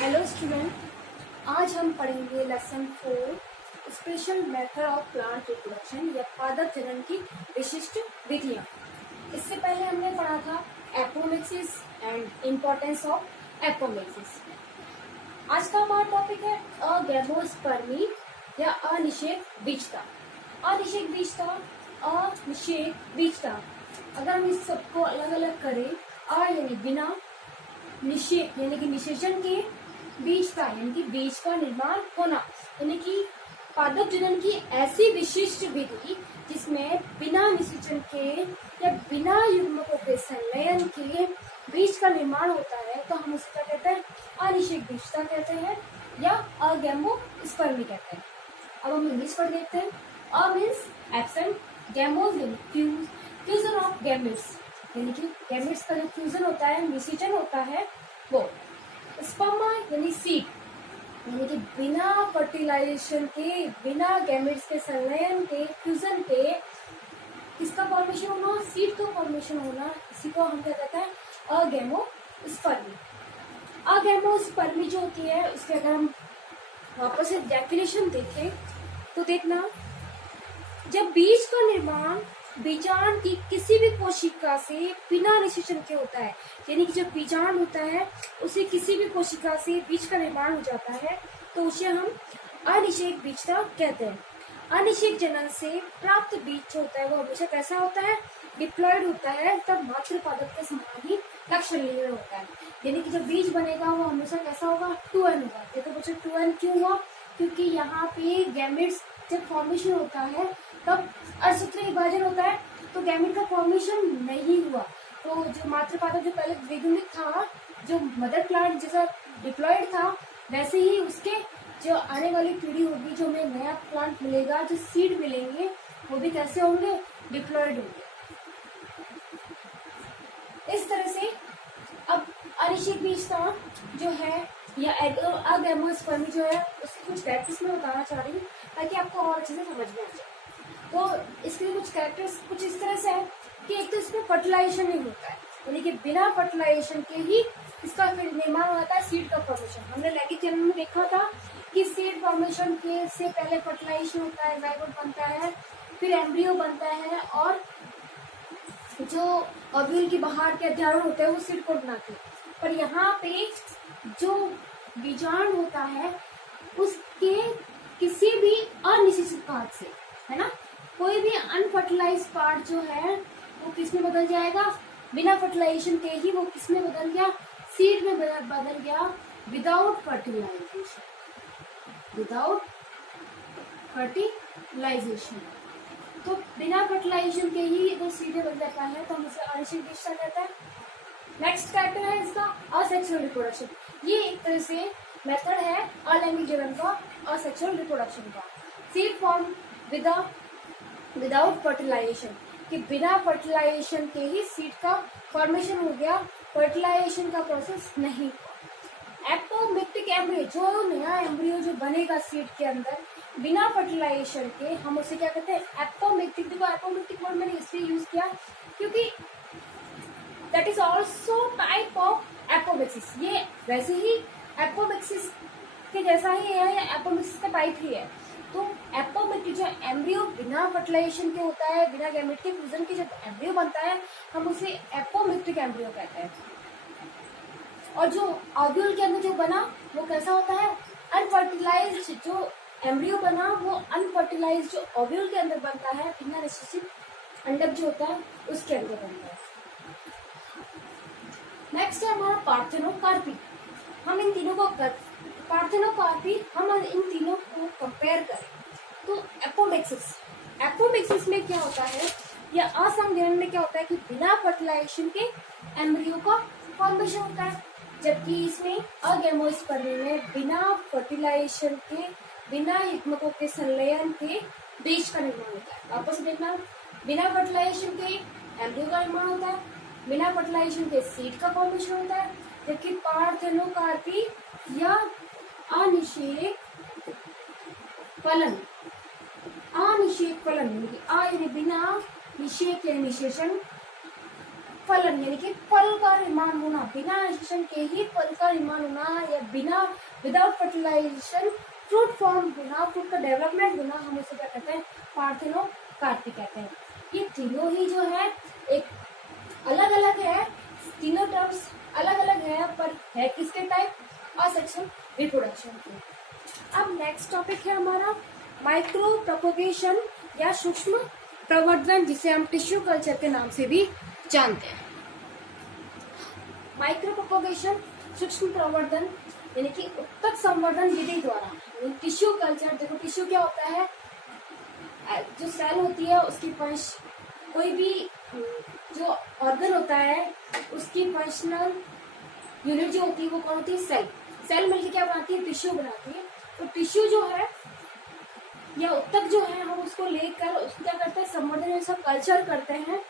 Hello student, आज हम पढ़ेंगे lesson 4 special method of plant reproduction या पादप जनन की विशिष्ट विधियां। इससे पहले हमने पढ़ा था apomixis and importance of apomixis. आज का हमारा टॉपिक है अगैमोस्पर्मी या अनिषेक बीजता। अनिषेक बीजता, अनिषेक बीजता। अगर हम इस सबको अलग अलग करें, अ यानी बिना, निषेक यानी कि निषेचन के, बीजता यानी कि बीज का निर्माण होना, यानी कि पादप जनन की ऐसी विशिष्ट विधि जिसमें बिना निषेचन के या बिना युग्मकों के संलयन के बीज का निर्माण होता है, तो हम उसका कहते हैं अनिषेक बीजता कहते हैं या अगैमोस्पर्मी कहते हैं। अब हम इंग्लिश पर देखते हैं। A means absent, gamos fusion of gametes यानी कि गैमेट्स का जो फ्यूजन होता है, निषेचन होता है वो। स्पर्मा यानी सीड यानी कि बिना फर्टिलाइजेशन के, बिना गैमेट्स के संलयन के, फ्यूजन के किसका फॉर्मेशन होना, सीड का फॉर्मेशन होना, इसी को हम क्या कहते हैं अगैमोस्पर्मी। अगैमोस्पर्मी जो होती है उसके अगर हम वापस से डेफिनेशन देखें तो देखना, जब बीज का निर्माण बीजांड की किसी भी कोशिका से बिना निषेचन के होता है, यानी कि जब बीजांड होता है उसे किसी भी कोशिका से बीज का निर्माण हो जाता है, तो उसे हम अनिषेक बीजता कहते हैं। अनिषेक जनन से प्राप्त बीज जो होता है वो हमेशा कैसा होता है, डिप्लॉयड होता है, तब मात्र पादप के समान ही लक्षण लिए होता है। यानी कि जब बीज बनेगा वो हमेशा कैसा होगा, 2n होगा। देखो बच्चों 2n क्यों हुआ, क्योंकि यहाँ पे गैमेट्स जब फॉर्मेशन होता है तब असूत्री विभाजन होता है, तो गैमेट का फॉर्मेशन नहीं हुआ। तो जो मात्र पादप जो पहले द्विगुणित था, जो मदर प्लांट जैसा डिप्लॉयड था, वैसे ही उसके जो आने वाली पीढ़ी होगी, जो हमें नया प्लांट मिलेगा, जो सीड मिलेंगे, वो भी कैसे होंगे, डिप्लॉयड होंगे। इस तरह से अब अनिषेक बीजता जो है या अगैमोस्पर्मी जो है उसकी कुछ कैरेक्टर्स में बताना चाह रही हूँ ताकि आपको और अच्छे से समझ में आ जाए। तो इसके कुछ कैरेक्टर्स कुछ इस तरह से है कि एक तो इसमें फर्टिलाइजेशन नहीं होता है, यानी कि बिना फर्टिलाइजेशन के ही इसका फिर निर्माण होता है सीड का फॉर्मेशन। हमने लैंगिक जनन में देखा था कि सीड फॉर्मेशन के से पहले फर्टिलाइजेशन होता है, जाइगोट बनता है, फिर एम्ब्रियो बनता है और जो ओव्यूल की बाहर के अध्यारों होते हैं वो सीड को बनाते हैं। पर यहाँ पे जो बीजांड होता है उसके किसी भी अनिषेचित पार्ट से, है ना, कोई भी अनफर्टिलाइज पार्ट जो है वो किस में बदल जाएगा, बिना फर्टिलाइजेशन के ही वो किस में बदल गया, सीड में बदल गया, विदाउट फर्टिलाइजेशन। विदाउट फर्टिलाइजेशन तो बिना फर्टिलाइजेशन के ही वो सीड में बदल जाता है, तो हम इसे अनिषेक बीजता कहते हैं। नेक्स्ट कैरेक्टर है इसका असेक्सुअल रिप्रोडक्शन। ये एक तरह से मेथड है अलैंगिक जनन का, असेक्सुअल रिप्रोडक्शन का। सीड फॉर्म विदाउट फर्टिलाइजेशन, कि बिना फर्टिलाइजेशन के ही सीड का फॉर्मेशन हो गया, फर्टिलाइजेशन का प्रोसेस नहीं हुआ। एपोमिक्टिक एम्ब्रियो, जो नया एम्ब्रियो जो बनेगा सीड के अंदर बिना फर्टिलाइजेशन के, हम उसे क्या कहते हैं, एपोमिक्टिक। देखो एपोमिक्टिक वर्ड मैंने इसलिए यूज किया क्योंकि that is also type of apomixis. ये वैसे ही एपोमिक्सिस के जैसा ही है, या एपोमिक्सिस का टाइप ही है। तो एपोमिक्टिक जो एम्ब्रियो बिना फर्टिलाइजेशन के होता है, बिना गैमेट के फ्यूजन के जब एम्ब्रियो बनता है, हम उसे एपोमिक्टिक एम्ब्रियो कहते हैं। और जो ओव्यूल के अंदर जो बना वो कैसा होता है, अनफर्टिलाइज्ड। जो एम्ब्रियो बना वो अनफर्टिलाइज्ड जो ओव्यूल के अंदर बनता है, बिना निषेचित अंडक जो होता है उसके अंदर बनता है। नेक्स्ट है हमारा पार्थेनोकार्पी। हम इन तीनों को पार्थेनोकार्पी, हम इन तीनों को कंपेयर करें तो एपोमिक्सिस में क्या होता है, या असंगठन में क्या होता है कि बिना फर्टिलाइजेशन के एम्ब्रियो का फॉर्मेशन होता है, जबकि इसमें अगैमोस्पर्मी में बिना फर्टिलाइजेशन के, बिना युग्मकों के संलयन के बीज का निर्माण होता है। वापस देखना, बिना फर्टिलाइजेशन के एम्ब्रियो का निर्माण होता है, बिना फर्टिलाइजेशन के सीड का फॉर्मेशन होता है, जबकि पार्थेनोकार्पी या अनिषेक फलन, अनिषेक फलन यानी बिना निषेक या निषेचन, फलन यानी कि फल का निर्माण होना, बिना निषेचन के ही फल का निर्माण होना या बिना विदाउट फर्टिलाइजेशन फ्रूट फॉर्म होना, फ्रूट का डेवलपमेंट होना, हम उसे क्या कहते हैं, पार्थेनोकार्पी कहते हैं। ये तीनों ही जो है एक अलग अलग है, तीनों टर्म्स अलग अलग है, पर है किसके टाइप, असेक्सुअल रिप्रोडक्शन के। अब नेक्स्ट टॉपिक है हमारा माइक्रो प्रोपोगेशन या सूक्ष्म प्रवर्धन, जिसे हम टिश्यू कल्चर के नाम से भी जानते हैं। माइक्रो प्रोपोगेशन सूक्ष्म प्रवर्धन यानी कि उत्तक संवर्धन विधि द्वारा टिश्यू कल्चर। देखो टिश्यू क्या होता है, जो सेल होती है उसकी फंक्श, कोई भी जो ऑर्गन होता है उसकी फंक्शनल यूनिट जो होती है वो कौन होती है, सेल। सेल मिलकर क्या बनाती है, टिश्यू बनाती है। तो टिश्यू जो है या उत्तक जो है, हम उसको लेकर उसको क्या करते हैं, संवर्धन में सब कल्चर करते हैं।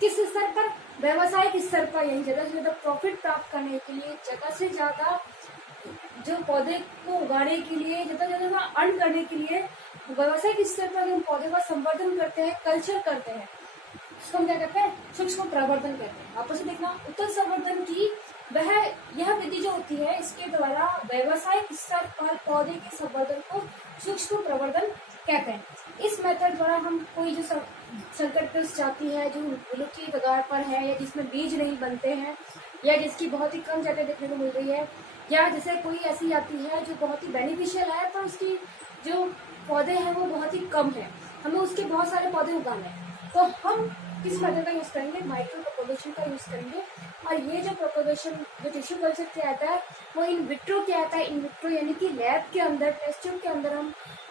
किस स्तर पर, व्यवसायिक स्तर पर, यानी ज्यादा से ज्यादा प्रॉफिट प्राप्त करने के लिए, ज्यादा से ज्यादा जो पौधे को उगाने के लिए, ज्यादा से ज्यादा अर्न करने के लिए व्यवसायिक स्तर पर हम पौधे का संवर्धन करते हैं, कल्चर करते हैं, उसको हम क्या कहते हैं, सूक्ष्म प्रवर्धन कहते हैं। वापस से देखना, उत्तक संवर्धन की यह विधि जो होती है, इसके द्वारा व्यवसायिक स्तर पर पौधे के संवर्धन को सूक्ष्म प्रवर्धन कहते हैं। इस मेथड द्वारा हम कोई जो संकटग्रस्त जाति है, जो विलुप्त की कगार पर है, या जिसमें बीज नहीं बनते हैं, या जिसकी बहुत ही कम जातियां देखने को मिल रही है, या जैसे कोई ऐसी जाति है जो बहुत ही बेनिफिशियल है पर उसकी जो पौधे हैं वो बहुत ही कम है, हमें उसके बहुत सारे पौधे उगाने हैं, तो हम किस मेथड का यूज करेंगे, माइक्रो प्रोपोगेशन का यूज करेंगे। और ये जो प्रोपोगेशन जो टिश्यू कल्चर के आता है वो इन विट्रो के आता है। इन विट्रो यानी कि लैब के अंदर, टेस्ट ट्यूब के अंदर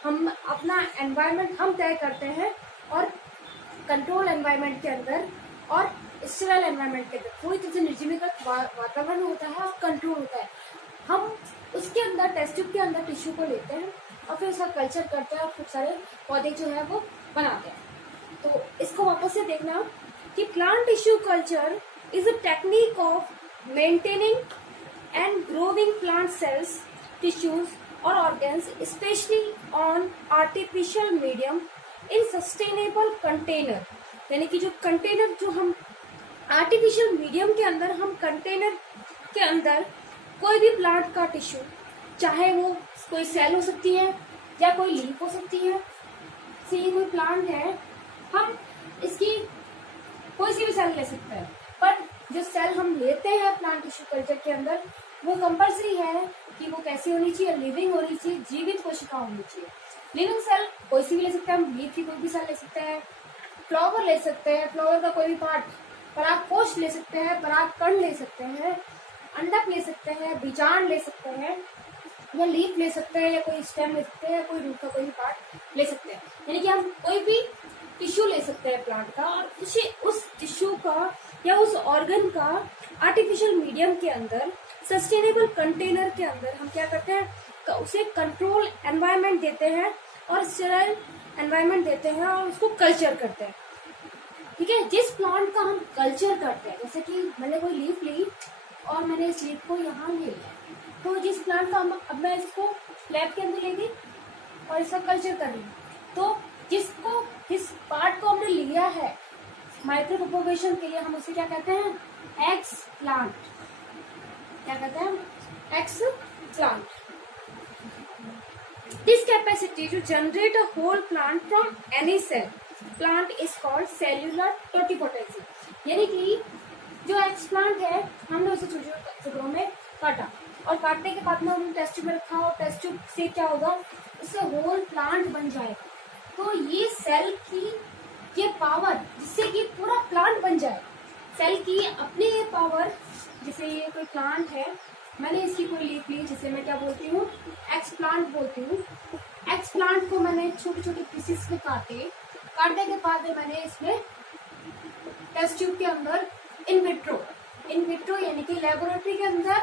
हम अपना एनवायरनमेंट हम तय करते हैं, और कंट्रोल एनवायरनमेंट के अंदर और स्टेराइल एनवायरनमेंट के अंदर पूरी तरह से निर्जीवीकृत वातावरण होता है और कंट्रोल होता है। हम उसके अंदर टेस्ट ट्यूब के अंदर टिश्यू को लेते हैं और फिर उसका कल्चर करते हैं और खूब सारे पौधे जो है वो बनाते हैं। तो इसको वापस से देखना कि plant tissue culture is a technique of maintaining and growing plant cells, tissues और organs specially on artificial medium in sustainable container. यानी कि जो कंटेनर जो हम आर्टिफिशियल मीडियम के अंदर, हम कंटेनर के अंदर कोई भी प्लांट का टिश्यू, चाहे वो कोई सेल हो सकती है या कोई लीफ हो सकती है, ये कोई प्लांट है, हम इसकी कोई सी भी सेल ले सकते हैं, पर जो सेल हम लेते हैं प्लांट टिश्यू कल्चर के अंदर वो कंपल्सरी है कि वो कैसी होनी चाहिए, लिविंग होनी चाहिए, जीवित कोशिका होनी चाहिए। लिविंग सेल कोई सी भी ले सकते हैं, हम लीफ की कोई भी सेल ले सकते हैं, फ्लावर ले सकते हैं, फ्लावर का कोई भी पार्ट, परागकोश ले सकते हैं, परागकण ले सकते हैं, अंडक ले सकते हैं, बीजांड ले सकते हैं, या लीफ ले सकते हैं, या कोई स्टेम ले सकते हैं, या कोई रूट का कोई भी पार्ट ले सकते हैं। यानी कि हम कोई भी टिश्यू ले सकते हैं प्लांट का, और उस टिश्यू का या उस ऑर्गन का आर्टिफिशियल मीडियम के अंदर, सस्टेनेबल कंटेनर के अंदर हम क्या करते हैं, तो उसे कंट्रोल एनवायरनमेंट देते हैं और स्टेराइल एनवायरनमेंट देते हैं और उसको कल्चर करते हैं। ठीक है, जिस प्लांट का हम कल्चर करते हैं, जैसे कि मैंने कोई लीफ ली और मैंने इस लीफ को यहाँ ले लिया, तो जिस प्लांट का अब मैं इसको लैब के अंदर ले गई और इसका कल्चर कर रही हूँ, तो जिस पार्ट को हमने लिया है माइक्रो प्रोपोगेशन के लिए, हम उसे क्या कहते हैं, एक्स प्लांट। क्या कहते हैं, explant. This capacity to generate a whole plant from any cell plant is called cellular totipotency. यानी कि जो एक्स प्लांट है, हमने उसे छोटे छोटे टुकड़ों में काटा, और काटने के बाद में हमने टेस्ट ट्यूब में रखा, और टेस्ट ट्यूब से क्या होगा, उससे होल प्लांट बन जाएगा। तो ये सेल की ये पावर, जिससे कि पूरा प्लांट बन जाए, सेल की अपनी ये पावर, जैसे ये कोई प्लांट है, मैंने इसकी कोई लीफ ली, जिसे मैं क्या बोलती हूँ, एक्स प्लांट बोलती हूँ। एक्स प्लांट को मैंने छोटे छोटे पीसेस में काटने के बाद में मैंने इसमें टेस्ट ट्यूब के अंदर इन विट्रो यानी कि लेबोरेटरी के अंदर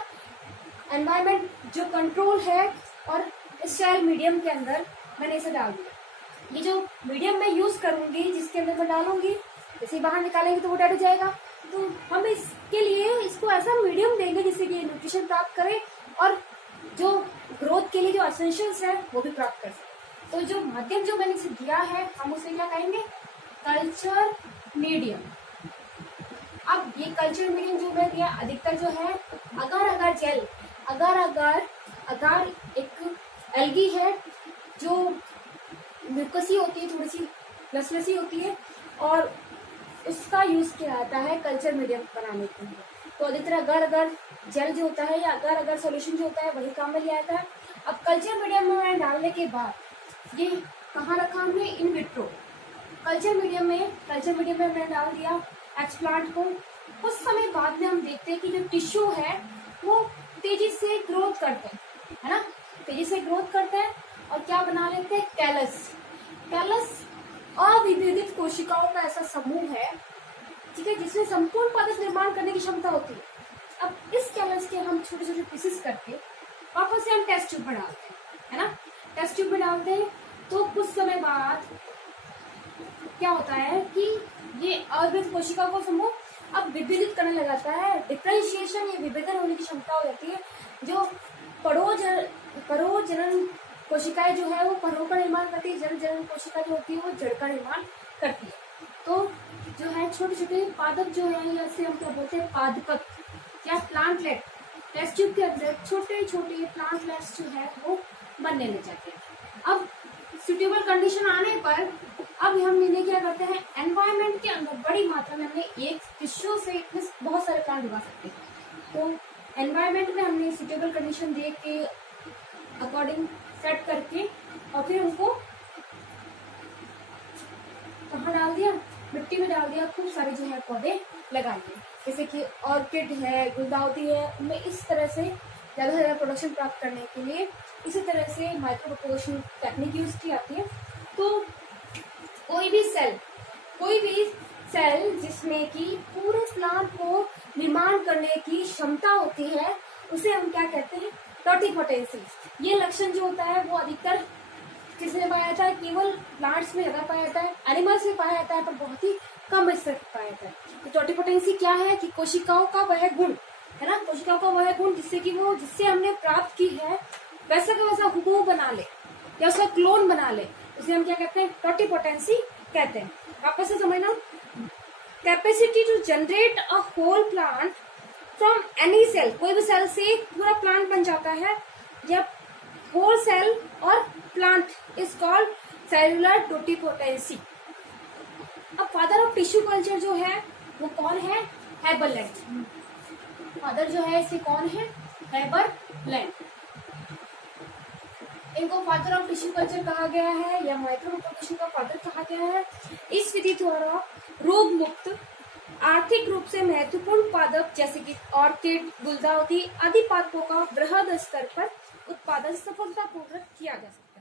एनवायरनमेंट जो कंट्रोल है और स्टेराइल मीडियम के अंदर मैंने इसे डाल दिया। ये जो मीडियम मैं यूज करूंगी, जिसके अंदर मैं डालूंगी, जैसे बाहर निकालेंगे तो वो डेड हो जाएगा, तो हम इसके लिए इसको ऐसा मीडियम देंगे जिससे कि न्यूट्रिशन प्राप्त करे और जो ग्रोथ के लिए जो एसेंशियल्स है वो भी प्राप्त कर सके। तो जो माध्यम जो मैंने इसे दिया है, हम उसे क्या कहेंगे, कल्चर मीडियम। अब ये कल्चर मीडियम जो मैं दिया अधिकतर जो है अगर जेल अगर एक एल्गी है जो म्यूकसी होती है, थोड़ी सी लसलसी होती है, और उसका यूज किया जाता है कल्चर मीडियम बनाने के लिए। तो अधिकतर अगर जेल जो होता है या अगर सॉल्यूशन जो होता है वही काम में लिया जाता है। अब कल्चर मीडियम में डालने के बाद ये कहाँ रखा हमने, इन विट्रो कल्चर मीडियम में हमने डाल दिया एक्सप्लांट को। कुछ समय बाद में हम देखते हैं कि जो टिश्यू है वो तेजी से ग्रोथ करते हैं, है ना, तेजी से ग्रोथ करते हैं और क्या बना लेते हैं, कैलस अविभेदित कोशिकाओं का ऐसा समूह है, ठीक है, जिसमें संपूर्ण पादप निर्माण करने की क्षमता होती है। अब इस कैलस के हम छोटे छोटे पीसेस करके वापस से हम टेस्ट ट्यूब में डालते हैं, है ना, टेस्ट ट्यूब में डालते हैं। तो कुछ समय बाद क्या होता है कि ये अविभेदित कोशिका को समूह अब विभेदित करने लगाता है। डिफरेंशिएशन, ये विभेदन होने की क्षमता हो जाती है। जो परोजनन कोशिकाएं जो है वो परों का निर्माण करती है, जल जनन कोशिका जो होती है वो जड़ का निर्माण करती है। तो जो है छोटे छोटे पादप जो है, या इसे हम क्या बोलते हैं, पादपक या प्लांटलेट, टेस्ट ट्यूब के अंदर छोटे छोटे प्लांटलेट्स जो है वो बनने लग जाते हैं। अब सुटेबल कंडीशन आने पर अब हम इन्हें क्या करते हैं, एनवायरनमेंट के अंदर बड़ी मात्रा में हमने एक टिश्यू से इतने बहुत सारे प्लांट उगा सकते हैं। तो एनवायरनमेंट में हमने सुटेबल कंडीशन देख के अकॉर्डिंग सेट करके और फिर उनको कहाँ डाल दिया, मिट्टी में डाल दिया, खूब सारे जो है पौधे लगा दिए। जैसे कि ऑर्किड है, गुलदाउदी है, उनमें इस तरह से ज़्यादा से ज़्यादा प्रोडक्शन प्राप्त करने के लिए इसी तरह से माइक्रो प्रोपगेशन टेक्निक यूज की जाती है। तो कोई भी सेल जिसमें कि पूरे प्लांट को निर्माण करने की क्षमता होती है उसे हम क्या कहते हैं, टोटिपोटेंसी। ये लक्षण जो होता है वो अधिकतर किसमें पाया जाता है, केवल प्लांट्स में ज्यादा पाया जाता है, एनिमल्स में पाया जाता है, पर बहुत ही कम स्तर पर पाया जाता है। तो टोटिपोटेंसी क्या है कि कोशिकाओं का वह गुण, है ना, कोशिकाओं का वह गुण जिससे हमने प्राप्त की है वैसा का वैसा हुबहू बना ले या उसका क्लोन बना ले, उसे हम क्या कहते हैं, टोटिपोटेंसी कहते हैं। वापस से समझना, capacity to generate a whole plant from any cell, कोई भी सेल से पूरा प्लांट बन जाता है, या होल सेल और plant is called cellular totipotency. अब फादर ऑफ टिश्यू कल्चर जो है वो कौन है, हेबरलैंड। फादर जो है इसे कौन है, हेबरलैंड। इनको फादर ऑफ टिश्यू कल्चर कहा गया है या माइक्रो प्रोपगेशन का फादर कहा गया है। इस विधि द्वारा रोग मुक्त आर्थिक रूप से महत्वपूर्ण पादप जैसे कि ऑर्किड, गुलदाउदी आदि पादपों का बृहद स्तर पर उत्पादन सफलतापूर्वक किया जा सकता है।